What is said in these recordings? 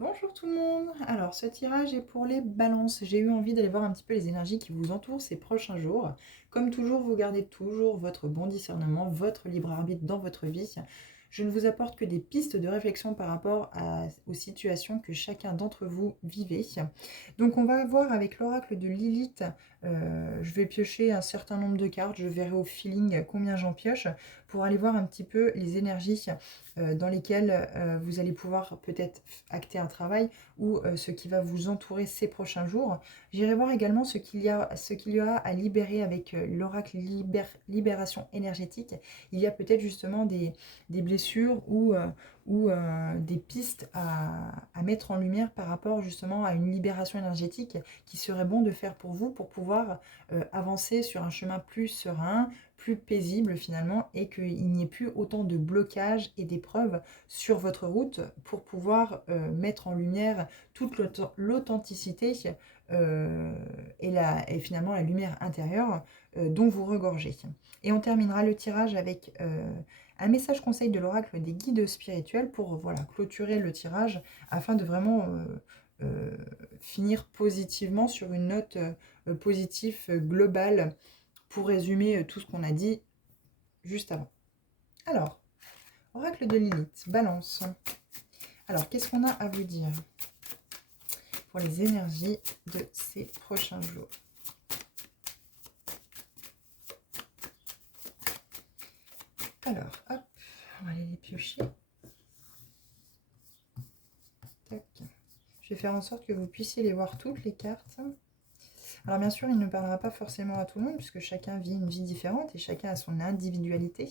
Bonjour tout le monde. Alors ce tirage est pour les balances. J'ai eu envie d'aller voir un petit peu les énergies qui vous entourent ces prochains jours. Comme toujours, vous gardez toujours votre bon discernement, votre libre arbitre dans votre vie. Je ne vous apporte que des pistes de réflexion par rapport aux situations que chacun d'entre vous vivait. Donc on va voir avec l'oracle de Lilith. Je vais piocher un certain nombre de cartes. Je verrai au feeling combien j'en pioche pour aller voir un petit peu les énergies dans lesquelles vous allez pouvoir peut-être acter un travail ou ce qui va vous entourer ces prochains jours. J'irai voir également ce qu'il y a à libérer avec l'oracle libération énergétique. Il y a peut-être justement des blessures ou des pistes à mettre en lumière par rapport justement à une libération énergétique qui serait bon de faire pour vous pour pouvoir avancer sur un chemin plus serein, plus paisible finalement, et qu'il n'y ait plus autant de blocages et d'épreuves sur votre route pour pouvoir mettre en lumière toute l'authenticité et finalement la lumière intérieure dont vous regorgez. Et on terminera le tirage avec un message conseil de l'oracle des guides spirituels pour voilà, clôturer le tirage afin de vraiment finir positivement sur une note positive globale pour résumer tout ce qu'on a dit juste avant. Alors, oracle de Lilith, balance. Alors, qu'est-ce qu'on a à vous dire pour les énergies de ces prochains jours? Alors, hop, on va aller les piocher. Tac. Je vais faire en sorte que vous puissiez les voir toutes les cartes. Alors bien sûr, il ne parlera pas forcément à tout le monde puisque chacun vit une vie différente et chacun a son individualité.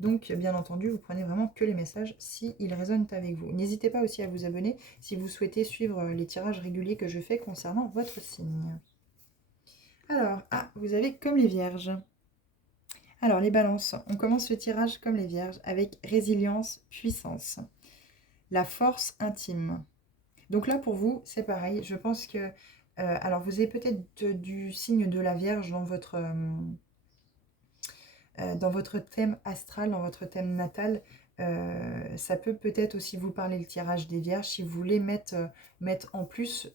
Donc bien entendu, vous prenez vraiment que les messages s'ils résonnent avec vous. N'hésitez pas aussi à vous abonner si vous souhaitez suivre les tirages réguliers que je fais concernant votre signe. Alors, vous avez comme les vierges. Alors les balances, on commence le tirage comme les vierges avec résilience, puissance, la force intime. Donc là pour vous, c'est pareil, je pense que alors, vous avez peut-être du signe de la Vierge dans votre thème astral, dans votre thème natal. Ça peut peut-être aussi vous parler le tirage des Vierges si vous voulez mettre en plus,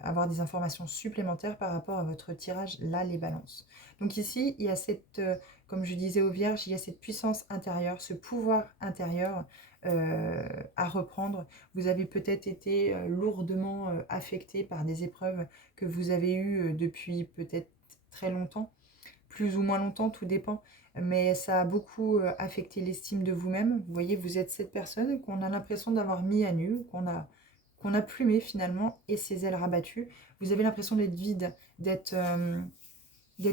avoir des informations supplémentaires par rapport à votre tirage, là, les balances. Donc ici, il y a cette, comme je disais aux Vierges, il y a cette puissance intérieure, ce pouvoir intérieur à reprendre. Vous avez peut-être été lourdement affecté par des épreuves que vous avez eues depuis peut-être très longtemps, plus ou moins longtemps, tout dépend. Mais ça a beaucoup affecté l'estime de vous-même. Vous voyez, vous êtes cette personne qu'on a l'impression d'avoir mis à nu, qu'on a plumé finalement, et ses ailes rabattues. Vous avez l'impression d'être vide, d'être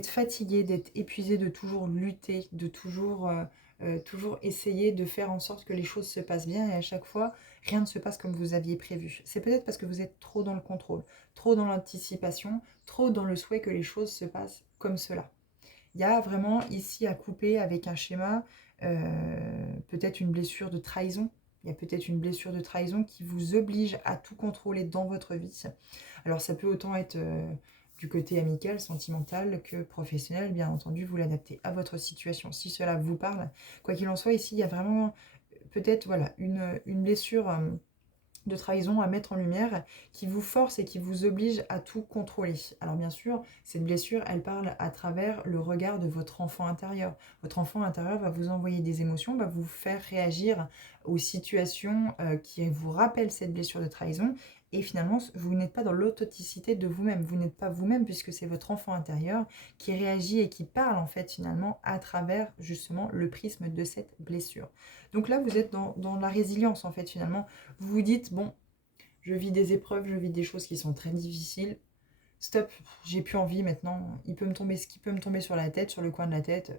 fatigué, d'être épuisé, de toujours lutter, de toujours essayer de faire en sorte que les choses se passent bien, et à chaque fois, rien ne se passe comme vous aviez prévu. C'est peut-être parce que vous êtes trop dans le contrôle, trop dans l'anticipation, trop dans le souhait que les choses se passent comme cela. Il y a vraiment ici à couper avec un schéma, peut-être une blessure de trahison. Il y a peut-être une blessure de trahison qui vous oblige à tout contrôler dans votre vie. Alors ça peut autant être du côté amical, sentimental que professionnel. Bien entendu, vous l'adaptez à votre situation si cela vous parle. Quoi qu'il en soit, ici, il y a vraiment peut-être voilà, une blessure de trahison à mettre en lumière qui vous force et qui vous oblige à tout contrôler. Alors bien sûr, cette blessure, elle parle à travers le regard de votre enfant intérieur. Votre enfant intérieur va vous envoyer des émotions, va vous faire réagir aux situations qui vous rappellent cette blessure de trahison, et finalement, vous n'êtes pas dans l'authenticité de vous-même. Vous n'êtes pas vous-même puisque c'est votre enfant intérieur qui réagit et qui parle en fait finalement à travers justement le prisme de cette blessure. Donc là, vous êtes dans la résilience en fait finalement. Vous vous dites, bon, je vis des épreuves, je vis des choses qui sont très difficiles. Stop, j'ai plus envie maintenant. Il peut me tomber ce qui peut me tomber sur la tête, sur le coin de la tête. De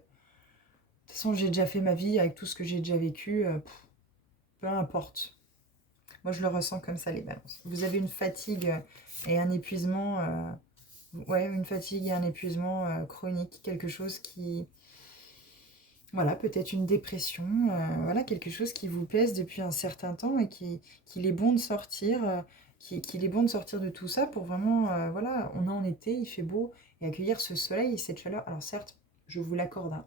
toute façon, j'ai déjà fait ma vie avec tout ce que j'ai déjà vécu. Peu importe. Moi, je le ressens comme ça, les balances. Vous avez une fatigue et un épuisement. Ouais, une fatigue et un épuisement chronique. Quelque chose qui... Voilà, peut-être une dépression. Voilà, quelque chose qui vous pèse depuis un certain temps et qu'il est bon de sortir. Qu'il est bon de sortir de tout ça pour vraiment... voilà, on est en été, il fait beau. Et accueillir ce soleil et cette chaleur. Alors certes, je vous l'accorde, hein,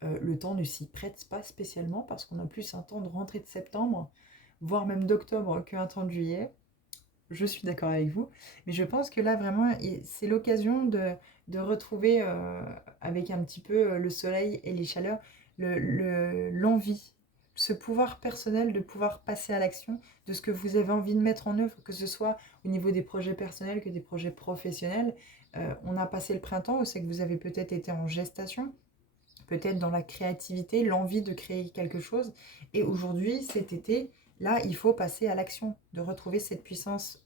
le temps ne s'y prête pas spécialement parce qu'on a plus un temps de rentrée de septembre. voire même d'octobre qu'un temps de juillet. Je suis d'accord avec vous, mais je pense que là vraiment, c'est l'occasion de retrouver avec un petit peu le soleil et les chaleurs, l'envie, ce pouvoir personnel de pouvoir passer à l'action de ce que vous avez envie de mettre en œuvre, que ce soit au niveau des projets personnels que des projets professionnels. On a passé le printemps, c'est que vous avez peut-être été en gestation, peut-être dans la créativité, l'envie de créer quelque chose. Et aujourd'hui, cet été, là, il faut passer à l'action, de retrouver cette puissance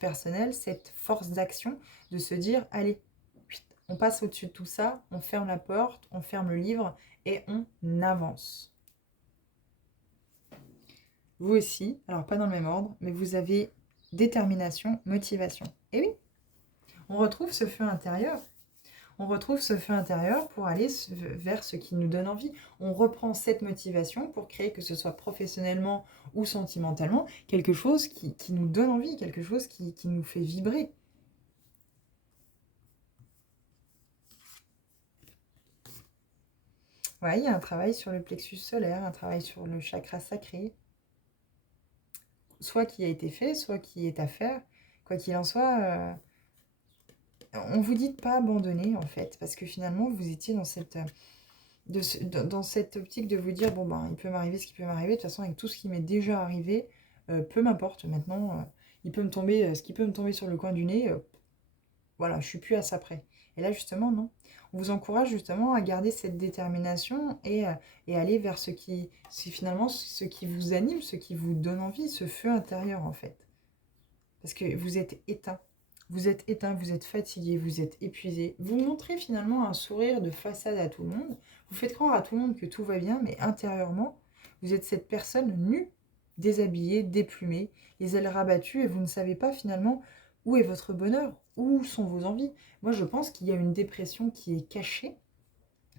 personnelle, cette force d'action, de se dire, allez, on passe au-dessus de tout ça, on ferme la porte, on ferme le livre et on avance. Vous aussi, alors pas dans le même ordre, mais vous avez détermination, motivation. Et oui, on retrouve ce feu intérieur. On retrouve ce feu intérieur pour aller vers ce qui nous donne envie. On reprend cette motivation pour créer, que ce soit professionnellement ou sentimentalement, quelque chose qui nous donne envie, quelque chose qui nous fait vibrer. Ouais, il y a un travail sur le plexus solaire, un travail sur le chakra sacré, soit qui a été fait, soit qui est à faire. Quoi qu'il en soit, on vous dit de pas abandonner en fait, parce que finalement vous étiez dans dans cette optique de vous dire, bon ben il peut m'arriver ce qui peut m'arriver, de toute façon avec tout ce qui m'est déjà arrivé, peu m'importe maintenant, il peut me tomber, ce qui peut me tomber sur le coin du nez, voilà, je suis plus à ça près. Et là justement non, on vous encourage justement à garder cette détermination et aller vers c'est finalement ce qui vous anime, ce qui vous donne envie, ce feu intérieur en fait. Parce que vous êtes éteint. Vous êtes éteint, vous êtes fatigué, vous êtes épuisé. Vous montrez finalement un sourire de façade à tout le monde. Vous faites croire à tout le monde que tout va bien, mais intérieurement, vous êtes cette personne nue, déshabillée, déplumée, les ailes rabattues, et vous ne savez pas finalement où est votre bonheur, où sont vos envies. Moi, je pense qu'il y a une dépression qui est cachée,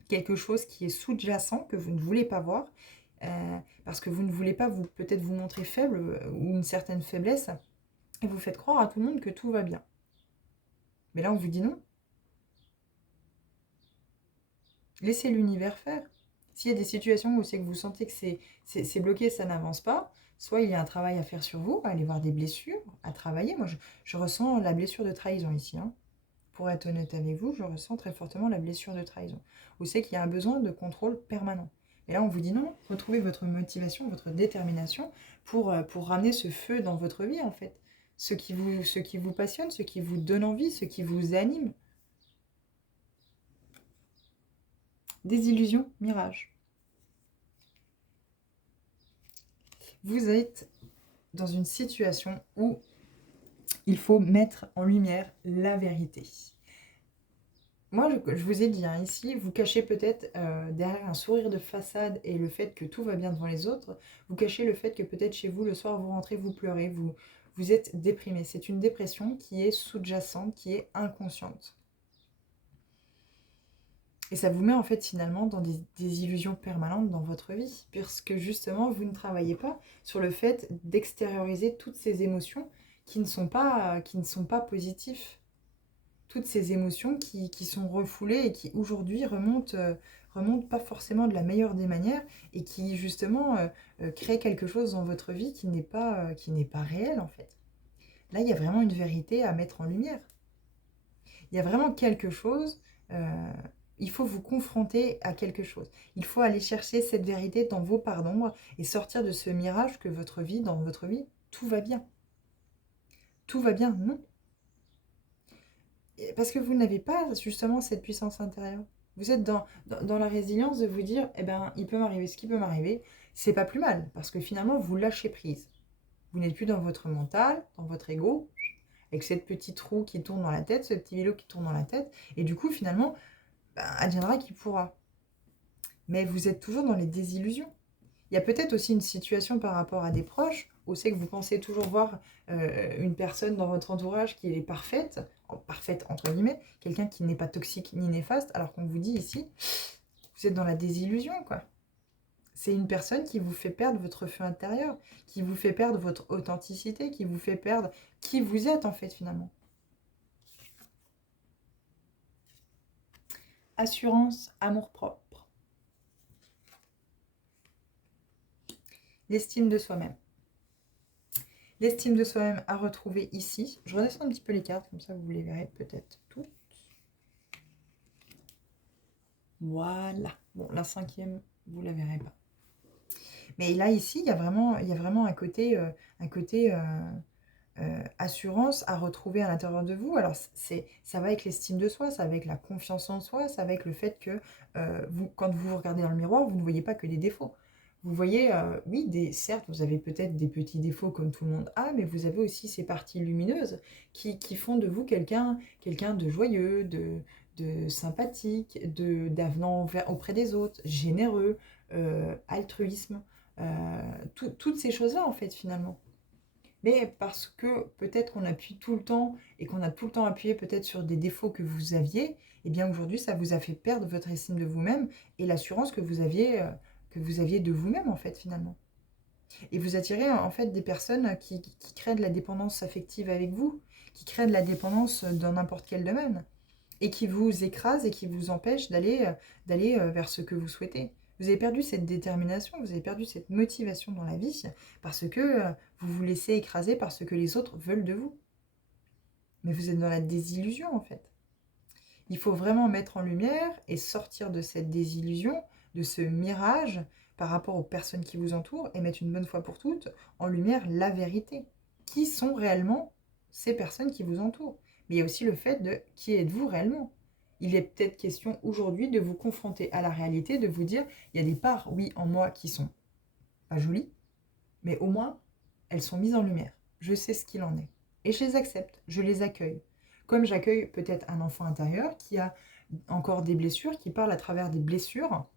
quelque chose qui est sous-jacent, que vous ne voulez pas voir, parce que vous ne voulez pas peut-être vous montrer faible ou une certaine faiblesse, et vous faites croire à tout le monde que tout va bien. Mais là, on vous dit non. Laissez l'univers faire. S'il y a des situations où c'est que vous sentez que c'est bloqué, ça n'avance pas, soit il y a un travail à faire sur vous, à aller voir des blessures, à travailler. Moi, je ressens la blessure de trahison ici. Hein. Pour être honnête avec vous, je ressens très fortement la blessure de trahison. Vous savez qu'il y a un besoin de contrôle permanent. Et là, on vous dit non, retrouvez votre motivation, votre détermination pour ramener ce feu dans votre vie, en fait. Ce qui vous passionne, ce qui vous donne envie, ce qui vous anime. Désillusion, mirage. Vous êtes dans une situation où il faut mettre en lumière la vérité. Moi, je vous ai dit, hein, ici, vous cachez peut-être derrière un sourire de façade et le fait que tout va bien devant les autres, vous cachez le fait que peut-être chez vous, le soir, vous rentrez, vous pleurez, vous êtes déprimé. C'est une dépression qui est sous-jacente, qui est inconsciente. Et ça vous met en fait finalement dans des illusions permanentes dans votre vie, puisque justement vous ne travaillez pas sur le fait d'extérioriser toutes ces émotions qui ne sont pas positifs. Toutes ces émotions qui sont refoulées et qui aujourd'hui remontent pas forcément de la meilleure des manières et qui justement créent quelque chose dans votre vie qui n'est pas réel en fait. Là, il y a vraiment une vérité à mettre en lumière. Il y a vraiment quelque chose, il faut vous confronter à quelque chose. Il faut aller chercher cette vérité dans vos parts d'ombre et sortir de ce mirage que dans votre vie, tout va bien. Tout va bien, non. Parce que vous n'avez pas justement cette puissance intérieure. Vous êtes dans la résilience de vous dire, eh ben, il peut m'arriver ce qui peut m'arriver, c'est pas plus mal, parce que finalement, vous lâchez prise. Vous n'êtes plus dans votre mental, dans votre ego, avec cette petite roue qui tourne dans la tête, ce petit vélo qui tourne dans la tête, et du coup, finalement, ben, adviendra qui pourra. Mais vous êtes toujours dans les désillusions. Il y a peut-être aussi une situation par rapport à des proches, où c'est que vous pensez toujours voir une personne dans votre entourage qui est parfaite entre guillemets, quelqu'un qui n'est pas toxique ni néfaste, alors qu'on vous dit ici, vous êtes dans la désillusion, quoi. C'est une personne qui vous fait perdre votre feu intérieur, qui vous fait perdre votre authenticité, qui vous fait perdre qui vous êtes en fait finalement. Assurance, amour-propre. L'estime de soi-même. L'estime de soi-même à retrouver ici. Je redescends un petit peu les cartes, comme ça vous les verrez peut-être toutes. Voilà. Bon, la cinquième, vous ne la verrez pas. Mais là, ici, il y a vraiment un côté, assurance à retrouver à l'intérieur de vous. Alors, ça va avec l'estime de soi, ça va avec la confiance en soi, ça va avec le fait que quand vous vous regardez dans le miroir, vous ne voyez pas que des défauts. Vous voyez, oui, certes, vous avez peut-être des petits défauts comme tout le monde a, mais vous avez aussi ces parties lumineuses qui font de vous quelqu'un de joyeux, de sympathique, d'avenant auprès des autres, généreux, altruisme, toutes ces choses-là, en fait, finalement. Mais parce que peut-être qu'on appuie tout le temps et qu'on a tout le temps appuyé peut-être sur des défauts que vous aviez, et bien aujourd'hui, ça vous a fait perdre votre estime de vous-même et l'assurance que vous aviez de vous-même, en fait, finalement. Et vous attirez, en fait, des personnes qui créent de la dépendance affective avec vous, qui créent de la dépendance dans n'importe quel domaine, et qui vous écrasent et qui vous empêchent d'aller vers ce que vous souhaitez. Vous avez perdu cette détermination, vous avez perdu cette motivation dans la vie parce que vous vous laissez écraser par ce que les autres veulent de vous. Mais vous êtes dans la désillusion en fait. Il faut vraiment mettre en lumière et sortir de cette désillusion, de ce mirage par rapport aux personnes qui vous entourent et mettre une bonne fois pour toutes en lumière la vérité. Qui sont réellement ces personnes qui vous entourent? Mais il y a aussi le fait de qui êtes-vous réellement? Il est peut-être question aujourd'hui de vous confronter à la réalité, de vous dire, il y a des parts, oui, en moi qui sont pas jolies, mais au moins, elles sont mises en lumière. Je sais ce qu'il en est. Et je les accepte, je les accueille. Comme j'accueille peut-être un enfant intérieur qui a encore des blessures, qui parle à travers des blessures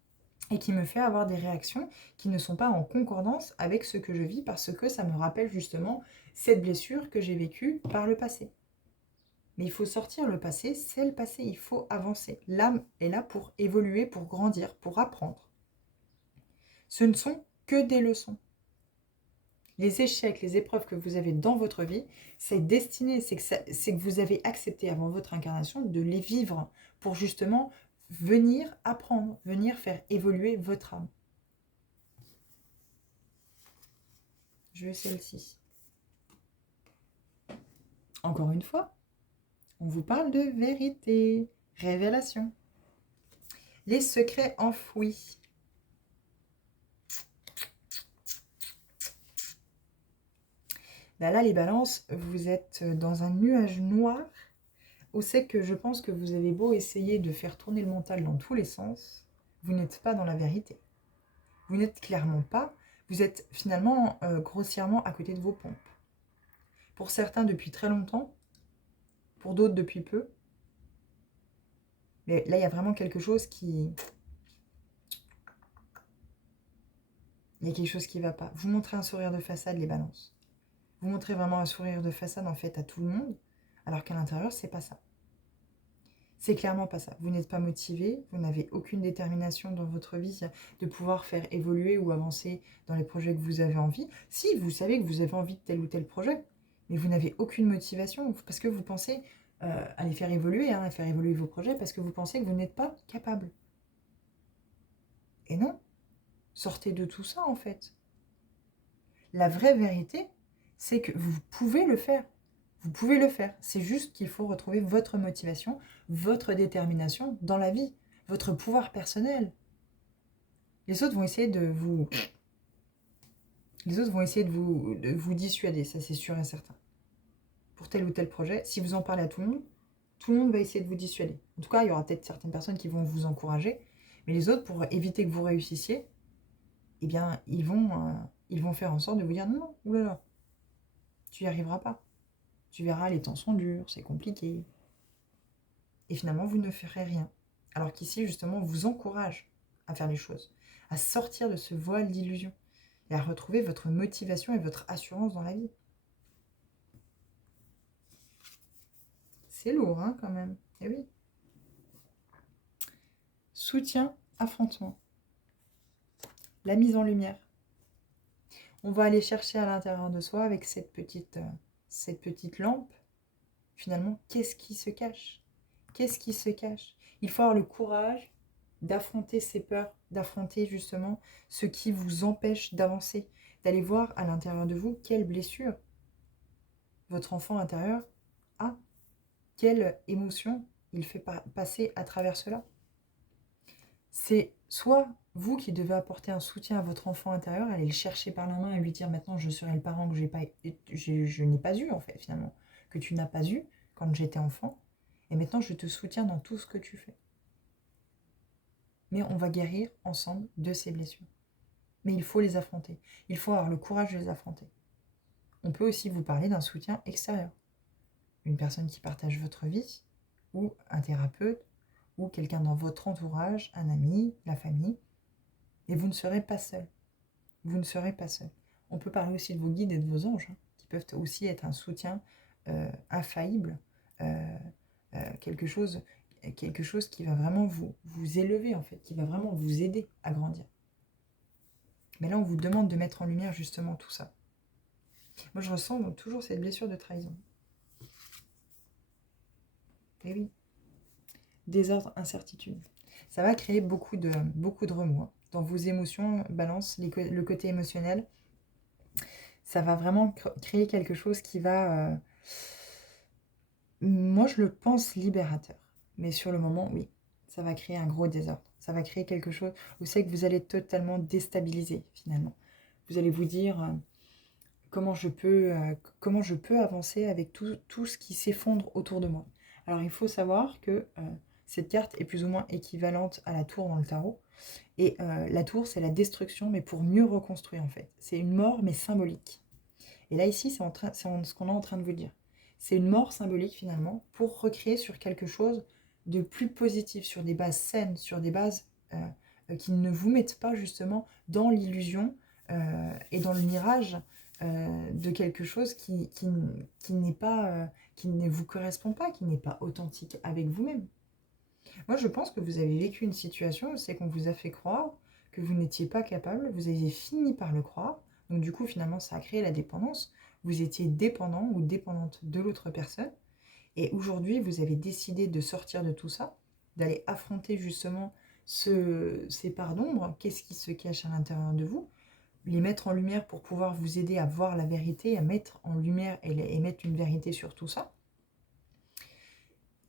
et qui me fait avoir des réactions qui ne sont pas en concordance avec ce que je vis parce que ça me rappelle justement cette blessure que j'ai vécue par le passé. Mais il faut sortir le passé, c'est le passé, il faut avancer. L'âme est là pour évoluer, pour grandir, pour apprendre. Ce ne sont que des leçons. Les échecs, les épreuves que vous avez dans votre vie, c'est destiné, c'est que vous avez accepté avant votre incarnation de les vivre pour justement venir apprendre, venir faire évoluer votre âme. Je veux celle-ci. Encore une fois, on vous parle de vérité, révélation. Les secrets enfouis. Là, les balances, vous êtes dans un nuage noir où c'est que je pense que vous avez beau essayer de faire tourner le mental dans tous les sens, vous n'êtes pas dans la vérité. Vous n'êtes clairement pas, vous êtes finalement grossièrement à côté de vos pompes. Pour certains depuis très longtemps, pour d'autres depuis peu. Mais là, il y a vraiment quelque chose qui... Il y a quelque chose qui ne va pas. Vous montrez un sourire de façade, les balances. Vous montrez vraiment un sourire de façade, en fait, à tout le monde, alors qu'à l'intérieur, c'est pas ça. C'est clairement pas ça. Vous n'êtes pas motivé, vous n'avez aucune détermination dans votre vie de pouvoir faire évoluer ou avancer dans les projets que vous avez envie. Si, vous savez que vous avez envie de tel ou tel projet, mais vous n'avez aucune motivation parce que vous pensez à les faire évoluer, à faire évoluer vos projets, parce que vous pensez que vous n'êtes pas capable. Et non, sortez de tout ça en fait. La vraie vérité, c'est que vous pouvez le faire. Vous pouvez le faire. C'est juste qu'il faut retrouver votre motivation, votre détermination dans la vie, votre pouvoir personnel. Les autres vont essayer de vous... Les autres vont essayer de vous dissuader, ça c'est sûr et certain. Pour tel ou tel projet, si vous en parlez à tout le monde va essayer de vous dissuader. En tout cas, il y aura peut-être certaines personnes qui vont vous encourager, mais les autres, pour éviter que vous réussissiez, eh bien, ils vont faire en sorte de vous dire non, oulala, tu n'y arriveras pas. Tu verras, les temps sont durs, c'est compliqué. Et finalement, vous ne ferez rien. Alors qu'ici, justement, on vous encourage à faire les choses, à sortir de ce voile d'illusion et à retrouver votre motivation et votre assurance dans la vie. C'est lourd, hein, quand même. Eh oui. Soutien, affrontement. La mise en lumière. On va aller chercher à l'intérieur de soi avec cette petite lampe. Finalement, qu'est-ce qui se cache? Qu'est-ce qui se cache? Il faut avoir le courage d'affronter ces peurs, d'affronter justement ce qui vous empêche d'avancer, d'aller voir à l'intérieur de vous quelle blessure votre enfant intérieur a, quelle émotion il fait passer à travers cela. C'est soit vous qui devez apporter un soutien à votre enfant intérieur, aller le chercher par la main et lui dire maintenant je serai le parent que je n'ai pas eu en fait finalement, que tu n'as pas eu quand j'étais enfant, et maintenant je te soutiens dans tout ce que tu fais. Mais on va guérir ensemble de ces blessures. Mais il faut les affronter, il faut avoir le courage de les affronter. On peut aussi vous parler d'un soutien extérieur, une personne qui partage votre vie, ou un thérapeute, ou quelqu'un dans votre entourage, un ami, la famille, et vous ne serez pas seul. Vous ne serez pas seul. On peut parler aussi de vos guides et de vos anges, qui peuvent aussi être un soutien infaillible, quelque chose qui va vraiment vous élever, en fait, qui va vraiment vous aider à grandir. Mais là, on vous demande de mettre en lumière justement tout ça. Moi, je ressens donc toujours cette blessure de trahison. Et oui. Désordre, incertitude. Ça va créer beaucoup de remous. Dans vos émotions, balance, le côté émotionnel, ça va vraiment créer quelque chose qui va... moi, je le pense libérateur. Mais sur le moment, oui, ça va créer un gros désordre. Ça va créer quelque chose où c'est que vous allez totalement déstabiliser, finalement. Vous allez vous dire... comment je peux avancer avec tout ce qui s'effondre autour de moi. Alors, il faut savoir que cette carte est plus ou moins équivalente à la tour dans le tarot. Et la tour, c'est la destruction, mais pour mieux reconstruire, en fait. C'est une mort, mais symbolique. Et là, ici, c'est ce qu'on est en train de vous dire. C'est une mort symbolique, finalement, pour recréer sur quelque chose de plus positif, sur des bases saines, sur des bases qui ne vous mettent pas, justement, dans l'illusion et dans le mirage de quelque chose qui n'est pas, qui ne vous correspond pas, qui n'est pas authentique avec vous-même. Moi, je pense que vous avez vécu une situation où c'est qu'on vous a fait croire que vous n'étiez pas capable, vous avez fini par le croire, donc du coup, finalement, ça a créé la dépendance. Vous étiez dépendant ou dépendante de l'autre personne, et aujourd'hui, vous avez décidé de sortir de tout ça, d'aller affronter justement ces parts d'ombre, qu'est-ce qui se cache à l'intérieur de vous, les mettre en lumière pour pouvoir vous aider à voir la vérité, à mettre en lumière et mettre une vérité sur tout ça.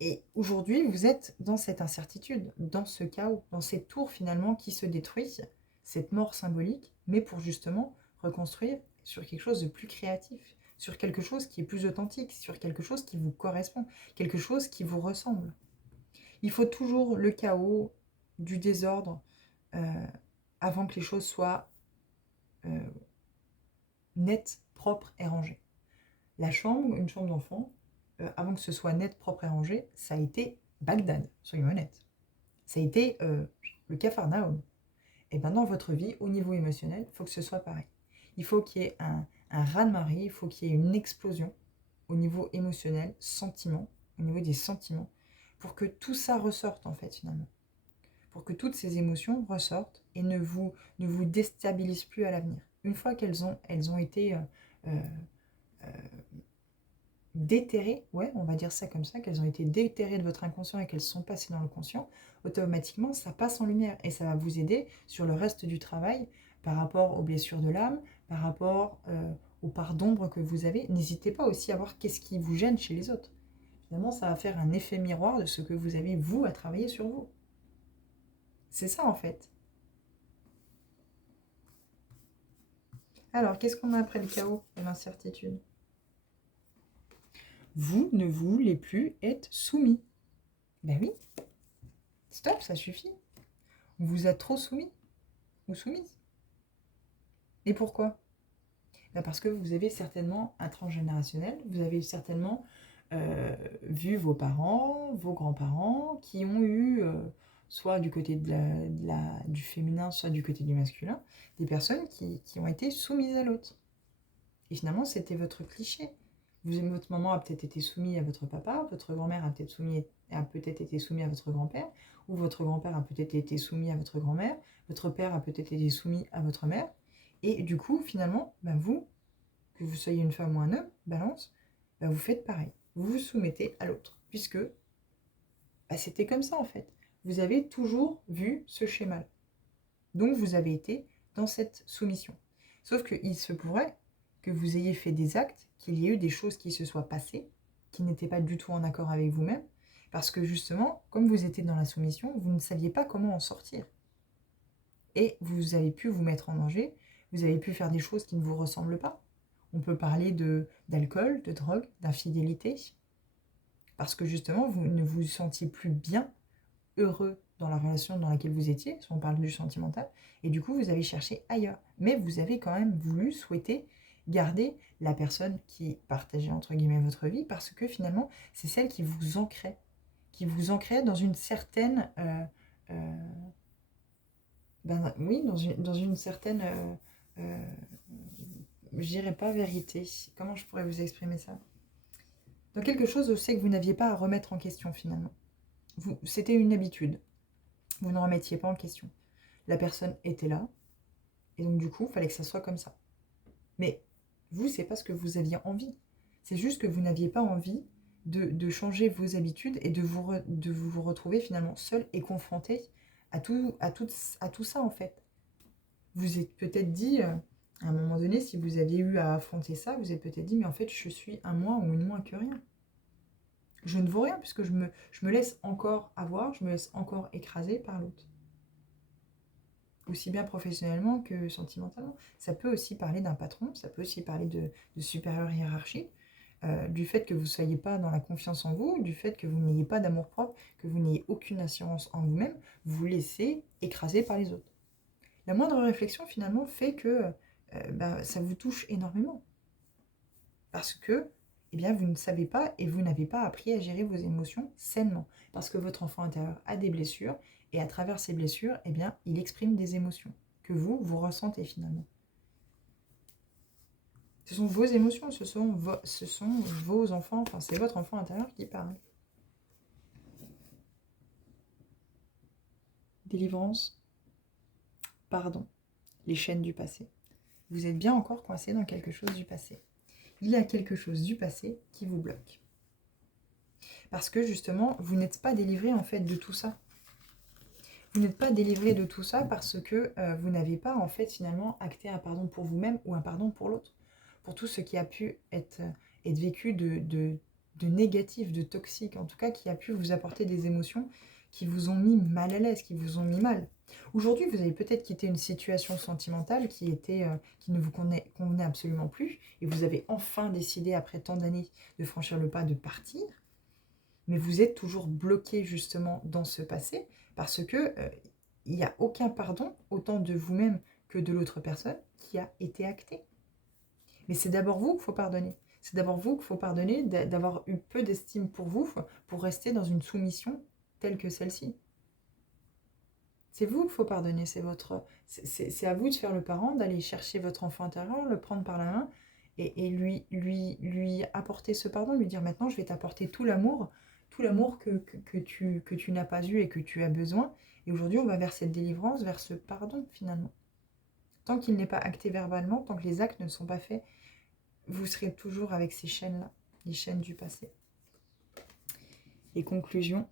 Et aujourd'hui, vous êtes dans cette incertitude, dans ce chaos, dans cette tour finalement qui se détruit, cette mort symbolique, mais pour justement reconstruire sur quelque chose de plus créatif, sur quelque chose qui est plus authentique, sur quelque chose qui vous correspond, quelque chose qui vous ressemble. Il faut toujours le chaos, du désordre, avant que les choses soient nettes, propres et rangées. La chambre, une chambre d'enfant, avant que ce soit net, propre et rangé, ça a été Bagdad, soyons honnêtes. Ça a été le Capharnaüm. Et bien dans votre vie, au niveau émotionnel, il faut que ce soit pareil. Il faut qu'il y ait un raz-de-marée, il faut qu'il y ait une explosion au niveau émotionnel, sentiment, au niveau des sentiments, pour que tout ça ressorte en fait finalement. Pour que toutes ces émotions ressortent et ne vous déstabilisent plus à l'avenir. Une fois qu'elles ont été déterrées, ouais, on va dire ça comme ça, qu'elles ont été déterrées de votre inconscient et qu'elles sont passées dans le conscient, automatiquement, ça passe en lumière et ça va vous aider sur le reste du travail par rapport aux blessures de l'âme, par rapport aux parts d'ombre que vous avez. N'hésitez pas aussi à voir qu'est-ce qui vous gêne chez les autres. Finalement, ça va faire un effet miroir de ce que vous avez, vous, à travailler sur vous. C'est ça, en fait. Alors, qu'est-ce qu'on a après le chaos et l'incertitude? Vous ne voulez plus être soumis. Ben oui. Stop, ça suffit. On vous a trop soumis ou soumise. Et pourquoi? Ben parce que vous avez certainement un transgénérationnel, vous avez certainement vu vos parents, vos grands-parents qui ont eu, soit du côté du féminin, soit du côté du masculin, des personnes qui ont été soumises à l'autre. Et finalement, c'était votre cliché. Votre maman a peut-être été soumise à votre papa, votre grand-mère a peut-être été soumise à votre grand-père, ou votre grand-père a peut-être été soumis à votre grand-mère, votre père a peut-être été soumis à votre mère, et du coup, finalement, ben vous, que vous soyez une femme ou un homme, balance, ben vous faites pareil. Vous vous soumettez à l'autre, puisque ben c'était comme ça en fait. Vous avez toujours vu ce schéma. Donc vous avez été dans cette soumission. Sauf qu'il se pourrait que vous ayez fait des actes, qu'il y ait eu des choses qui se soient passées, qui n'étaient pas du tout en accord avec vous-même, parce que justement, comme vous étiez dans la soumission, vous ne saviez pas comment en sortir. Et vous avez pu vous mettre en danger, vous avez pu faire des choses qui ne vous ressemblent pas. On peut parler d'alcool, de drogue, d'infidélité, parce que justement, vous ne vous sentiez plus bien, heureux dans la relation dans laquelle vous étiez, si on parle du sentimental, et du coup, vous avez cherché ailleurs. Mais vous avez quand même voulu, souhaité garder la personne qui partageait, entre guillemets, votre vie, parce que finalement, c'est celle qui vous ancrait dans une certaine... oui, dans une certaine... je dirais pas vérité. Comment je pourrais vous exprimer ça? Dans quelque chose où c'est que vous n'aviez pas à remettre en question, finalement. C'était une habitude. Vous ne remettiez pas en question. La personne était là, et donc du coup, il fallait que ça soit comme ça. Mais vous, c'est pas ce que vous aviez envie. C'est juste que vous n'aviez pas envie de changer vos habitudes et de vous retrouver finalement seul et confronté à tout ça, en fait. Vous êtes peut-être dit, à un moment donné, si vous aviez eu à affronter ça, vous êtes peut-être dit, mais en fait, je suis un moins ou une moins que rien. Je ne vaux rien puisque je me laisse encore avoir, je me laisse encore écraser par l'autre. Aussi bien professionnellement que sentimentalement. Ça peut aussi parler d'un patron, ça peut aussi parler de supérieur hiérarchique, du fait que vous ne soyez pas dans la confiance en vous, du fait que vous n'ayez pas d'amour propre, que vous n'ayez aucune assurance en vous-même, vous vous laissez écraser par les autres. La moindre réflexion finalement fait que ça vous touche énormément. Parce que eh bien, vous ne savez pas et vous n'avez pas appris à gérer vos émotions sainement. Parce que votre enfant intérieur a des blessures et à travers ces blessures, eh bien, il exprime des émotions que vous ressentez finalement. Ce sont vos émotions, ce sont vos enfants, enfin c'est votre enfant intérieur qui parle. Délivrance, pardon, les chaînes du passé. Vous êtes bien encore coincé dans quelque chose du passé. Il y a quelque chose du passé qui vous bloque. Parce que justement, vous n'êtes pas délivré en fait de tout ça. Vous n'êtes pas délivré de tout ça parce que vous n'avez pas en fait finalement acté un pardon pour vous-même ou un pardon pour l'autre. Pour tout ce qui a pu être vécu de négatif, de toxique, en tout cas qui a pu vous apporter des émotions qui vous ont mis mal à l'aise, qui vous ont mis mal. Aujourd'hui, vous avez peut-être quitté une situation sentimentale qui ne vous convenait absolument plus et vous avez enfin décidé, après tant d'années, de franchir le pas de partir. Mais vous êtes toujours bloqué justement dans ce passé parce que il n'y a aucun pardon, autant de vous-même que de l'autre personne, qui a été acté. Mais c'est d'abord vous qu'il faut pardonner. C'est d'abord vous qu'il faut pardonner d'avoir eu peu d'estime pour vous pour rester dans une soumission telle que celle-ci. C'est vous qu'il faut pardonner, c'est à vous de faire le parent, d'aller chercher votre enfant intérieur, le prendre par la main et lui apporter ce pardon, lui dire maintenant je vais t'apporter tout l'amour que tu n'as pas eu et que tu as besoin. Et aujourd'hui on va vers cette délivrance, vers ce pardon finalement. Tant qu'il n'est pas acté verbalement, tant que les actes ne sont pas faits, vous serez toujours avec ces chaînes-là, les chaînes du passé. Et conclusion,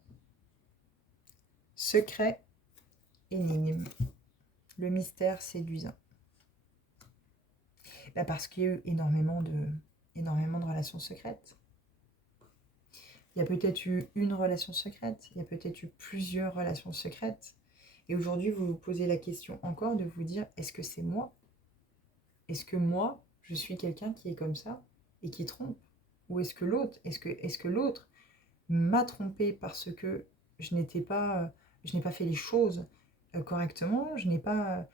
secret, énigme, le mystère séduisant. Parce qu'il y a eu énormément de relations secrètes. Il y a peut-être eu une relation secrète, il y a peut-être eu plusieurs relations secrètes. Et aujourd'hui, vous vous posez la question encore de vous dire, est-ce que c'est moi? Est-ce que moi, je suis quelqu'un qui est comme ça et qui trompe? Ou est-ce que l'autre, est-ce que l'autre m'a trompé parce que je n'ai pas fait les choses correctement, je n'ai pas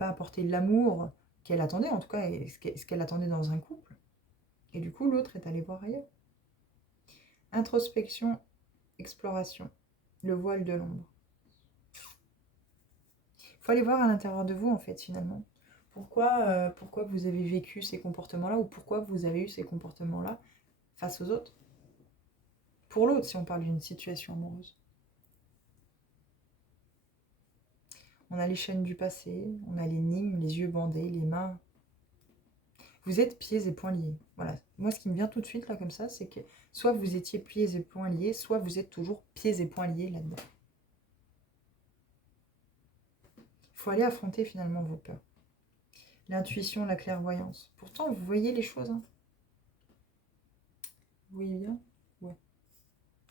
apporté l'amour qu'elle attendait, en tout cas, ce qu'elle attendait dans un couple. Et du coup, l'autre est allé voir ailleurs. Introspection, exploration, le voile de l'ombre. Il faut aller voir à l'intérieur de vous, en fait, finalement. Pourquoi vous avez vécu ces comportements-là ou pourquoi vous avez eu ces comportements-là face aux autres. Pour l'autre, si on parle d'une situation amoureuse. On a les chaînes du passé, on a l'énigme, les yeux bandés, les mains. Vous êtes pieds et poings liés. Voilà. Moi, ce qui me vient tout de suite, là, comme ça, c'est que soit vous étiez pieds et poings liés, soit vous êtes toujours pieds et poings liés là-dedans. Il faut aller affronter finalement vos peurs. l'intuition, la clairvoyance. Pourtant, vous voyez les choses. Hein. Vous voyez bien? Ouais.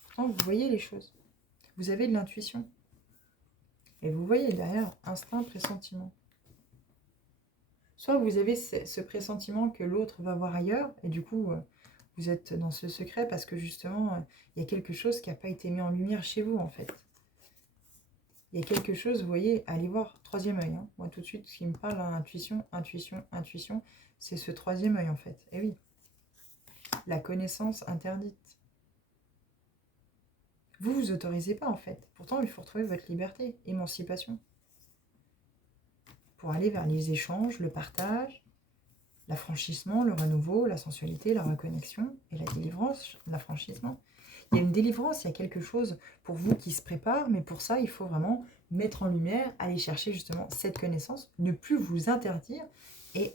Pourtant, vous voyez les choses. Vous avez de l'intuition. Et vous voyez derrière, instinct, pressentiment. Soit vous avez ce pressentiment que l'autre va voir ailleurs, et du coup, vous êtes dans ce secret parce que justement, il y a quelque chose qui n'a pas été mis en lumière chez vous, en fait. Il y a quelque chose, vous voyez, allez voir, troisième œil. Hein. Moi, tout de suite, ce qui me parle, hein, intuition, intuition, intuition, c'est ce troisième œil, en fait. Et oui, la connaissance interdite. Vous vous autorisez pas, en fait. Pourtant, il faut retrouver votre liberté, émancipation. Pour aller vers les échanges, le partage, l'affranchissement, le renouveau, la sensualité, la reconnexion et la délivrance, l'affranchissement. Il y a une délivrance, il y a quelque chose pour vous qui se prépare, mais pour ça, il faut vraiment mettre en lumière, aller chercher justement cette connaissance, ne plus vous interdire et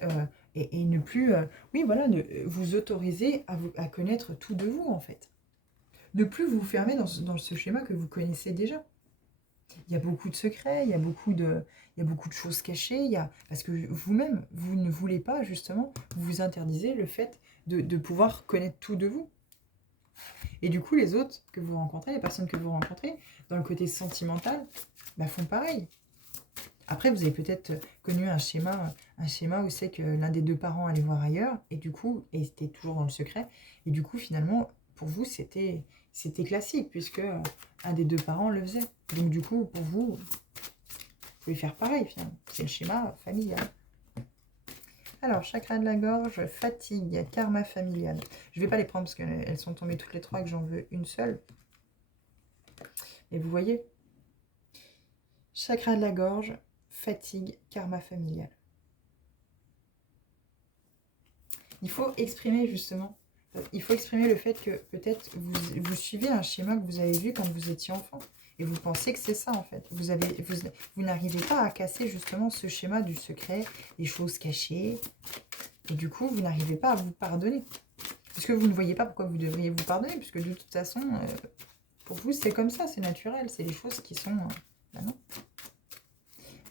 ne plus, oui, voilà, vous autoriser à connaître tout de vous, en fait. Ne plus vous fermer dans ce schéma que vous connaissez déjà. Il y a beaucoup de secrets, il y a beaucoup de choses cachées, parce que vous-même, vous ne voulez pas, justement, vous interdisez le fait de pouvoir connaître tout de vous. Et du coup, les autres que vous rencontrez, les personnes que vous rencontrez, dans le côté sentimental, font pareil. Après, vous avez peut-être connu un schéma où c'est que l'un des deux parents allait voir ailleurs, et du coup, et c'était toujours dans le secret, et du coup, finalement, pour vous, c'était classique, puisque un des deux parents le faisait. Donc du coup, pour vous pouvez faire pareil, finalement. C'est le schéma familial. Alors, chakra de la gorge, fatigue, karma familial. Je ne vais pas les prendre parce qu'elles sont tombées toutes les trois et que j'en veux une seule. Et vous voyez, chakra de la gorge, fatigue, karma familial. Il faut exprimer justement, il faut exprimer le fait que peut-être vous suivez un schéma que vous avez vu quand vous étiez enfant. Et vous pensez que c'est ça en fait. Vous n'arrivez pas à casser justement ce schéma du secret, des choses cachées. Et du coup, vous n'arrivez pas à vous pardonner. Puisque vous ne voyez pas pourquoi vous devriez vous pardonner. Puisque de toute façon, pour vous, c'est comme ça, c'est naturel. C'est les choses qui sont... non.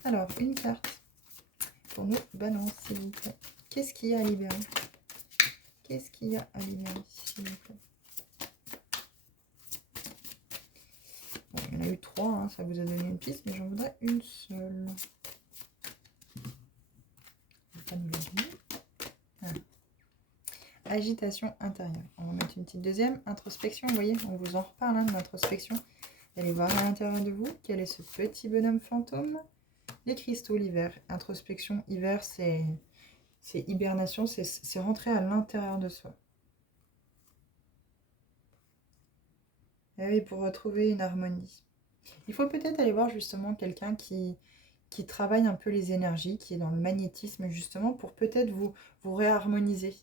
Alors, une carte pour nous balance, s'il vous plaît. Qu'est-ce qu'il y a à libérer? Qu'est-ce qu'il y a à libérer, s'il vous plaît? Bon, il y en a eu 3, hein, ça vous a donné une piste, mais j'en voudrais une seule. Pas nous voilà. Agitation intérieure. On va mettre une petite deuxième. Introspection, vous voyez, on vous en reparle hein, de l'introspection. Allez voir à l'intérieur de vous quel est ce petit bonhomme fantôme. Les cristaux, l'hiver. Introspection, hiver, c'est hibernation, c'est rentrer à l'intérieur de soi. Et oui, pour retrouver une harmonie. Il faut peut-être aller voir justement quelqu'un qui travaille un peu les énergies, qui est dans le magnétisme justement, pour peut-être vous réharmoniser.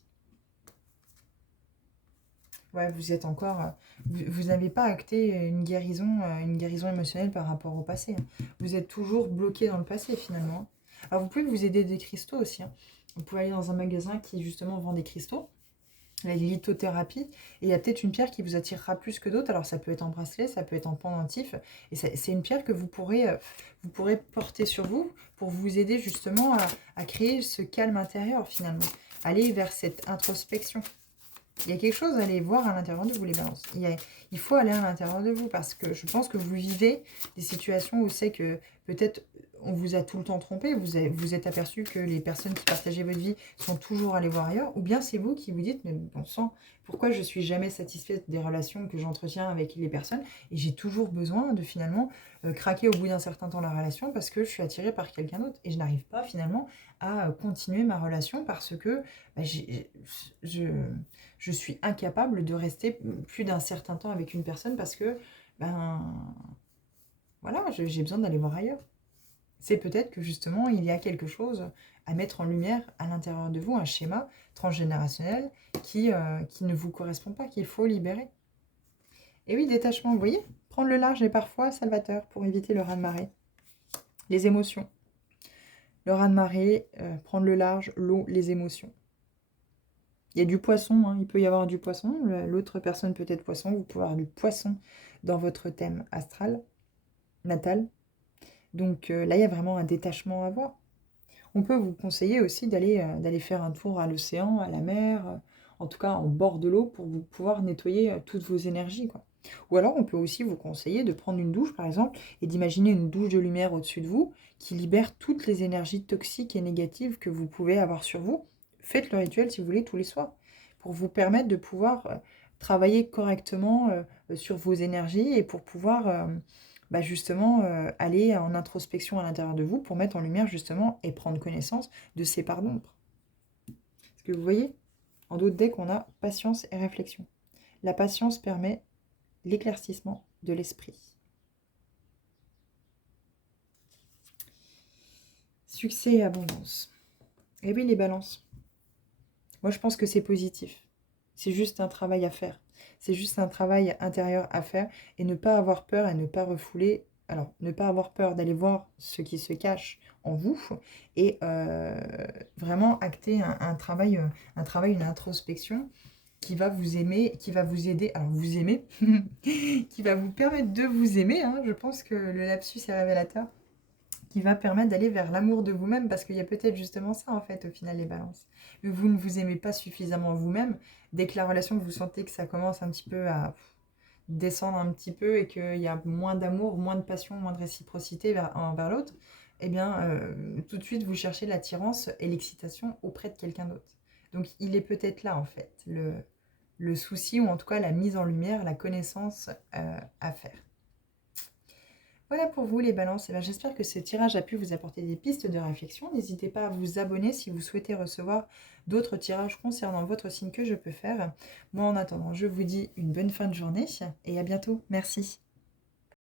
Ouais, vous êtes encore... Vous n'avez pas acté une guérison émotionnelle par rapport au passé. Hein. Vous êtes toujours bloqué dans le passé finalement. Alors vous pouvez vous aider des cristaux aussi. Hein. Vous pouvez aller dans un magasin qui justement vend des cristaux. La lithothérapie, et il y a peut-être une pierre qui vous attirera plus que d'autres. Alors ça peut être en bracelet, ça peut être en pendentif, et c'est une pierre que vous pourrez porter sur vous pour vous aider justement à créer ce calme intérieur finalement. Aller vers cette introspection. Il y a quelque chose à aller voir à l'intérieur de vous, les balances. Il faut aller à l'intérieur de vous parce que je pense que vous vivez des situations où c'est que peut-être on vous a tout le temps trompé, vous êtes aperçu que les personnes qui partageaient votre vie sont toujours allées voir ailleurs, ou bien c'est vous qui vous dites, mais bon sang, pourquoi je suis jamais satisfaite des relations que j'entretiens avec les personnes et j'ai toujours besoin de finalement craquer au bout d'un certain temps la relation parce que je suis attirée par quelqu'un d'autre et je n'arrive pas finalement à continuer ma relation parce que je suis incapable de rester plus d'un certain temps avec une personne parce que, voilà, j'ai besoin d'aller voir ailleurs. C'est peut-être que justement, il y a quelque chose à mettre en lumière à l'intérieur de vous, un schéma transgénérationnel qui ne vous correspond pas, qu'il faut libérer. Et oui, détachement, vous voyez, prendre le large est parfois salvateur pour éviter le raz-de-marée. Les émotions. Le raz-de-marée, prendre le large, l'eau, les émotions. Il y a du poisson, hein, il peut y avoir du poisson. L'autre personne peut être poisson. Vous pouvez avoir du poisson dans votre thème astral, natal. Donc là, il y a vraiment un détachement à avoir. On peut vous conseiller aussi d'aller faire un tour à l'océan, à la mer, en tout cas en bord de l'eau pour vous pouvoir nettoyer, toutes vos énergies, quoi. Ou alors on peut aussi vous conseiller de prendre une douche, par exemple, et d'imaginer une douche de lumière au-dessus de vous qui libère toutes les énergies toxiques et négatives que vous pouvez avoir sur vous. Faites le rituel si vous voulez tous les soirs pour vous permettre de pouvoir, travailler correctement, sur vos énergies et pour pouvoir, justement, aller en introspection à l'intérieur de vous pour mettre en lumière justement et prendre connaissance de ces parts d'ombre. Parce que vous voyez, en d'autres decks, on a patience et réflexion. La patience permet l'éclaircissement de l'esprit. Succès et abondance. Eh oui, les balances. Moi, je pense que c'est positif. C'est juste un travail à faire. C'est juste un travail intérieur à faire et ne pas avoir peur et ne pas refouler. Alors, ne pas avoir peur d'aller voir ce qui se cache en vous et vraiment acter un travail, une introspection qui va vous aimer, qui va vous aider, alors vous aimer, qui va vous permettre de vous aimer, hein. Je pense que le lapsus est révélateur, qui va permettre d'aller vers l'amour de vous-même, parce qu'il y a peut-être justement ça, en fait, au final, les balances. Vu que vous ne vous aimez pas suffisamment vous-même, dès que la relation, vous sentez que ça commence un petit peu à descendre un petit peu et qu'il y a moins d'amour, moins de passion, moins de réciprocité envers l'autre, eh bien, tout de suite, vous cherchez l'attirance et l'excitation auprès de quelqu'un d'autre. Donc, il est peut-être là, en fait, le souci, ou en tout cas la mise en lumière, la connaissance à faire. Voilà pour vous les balances. Eh bien, j'espère que ce tirage a pu vous apporter des pistes de réflexion. N'hésitez pas à vous abonner si vous souhaitez recevoir d'autres tirages concernant votre signe que je peux faire. Moi, en attendant, je vous dis une bonne fin de journée et à bientôt. Merci.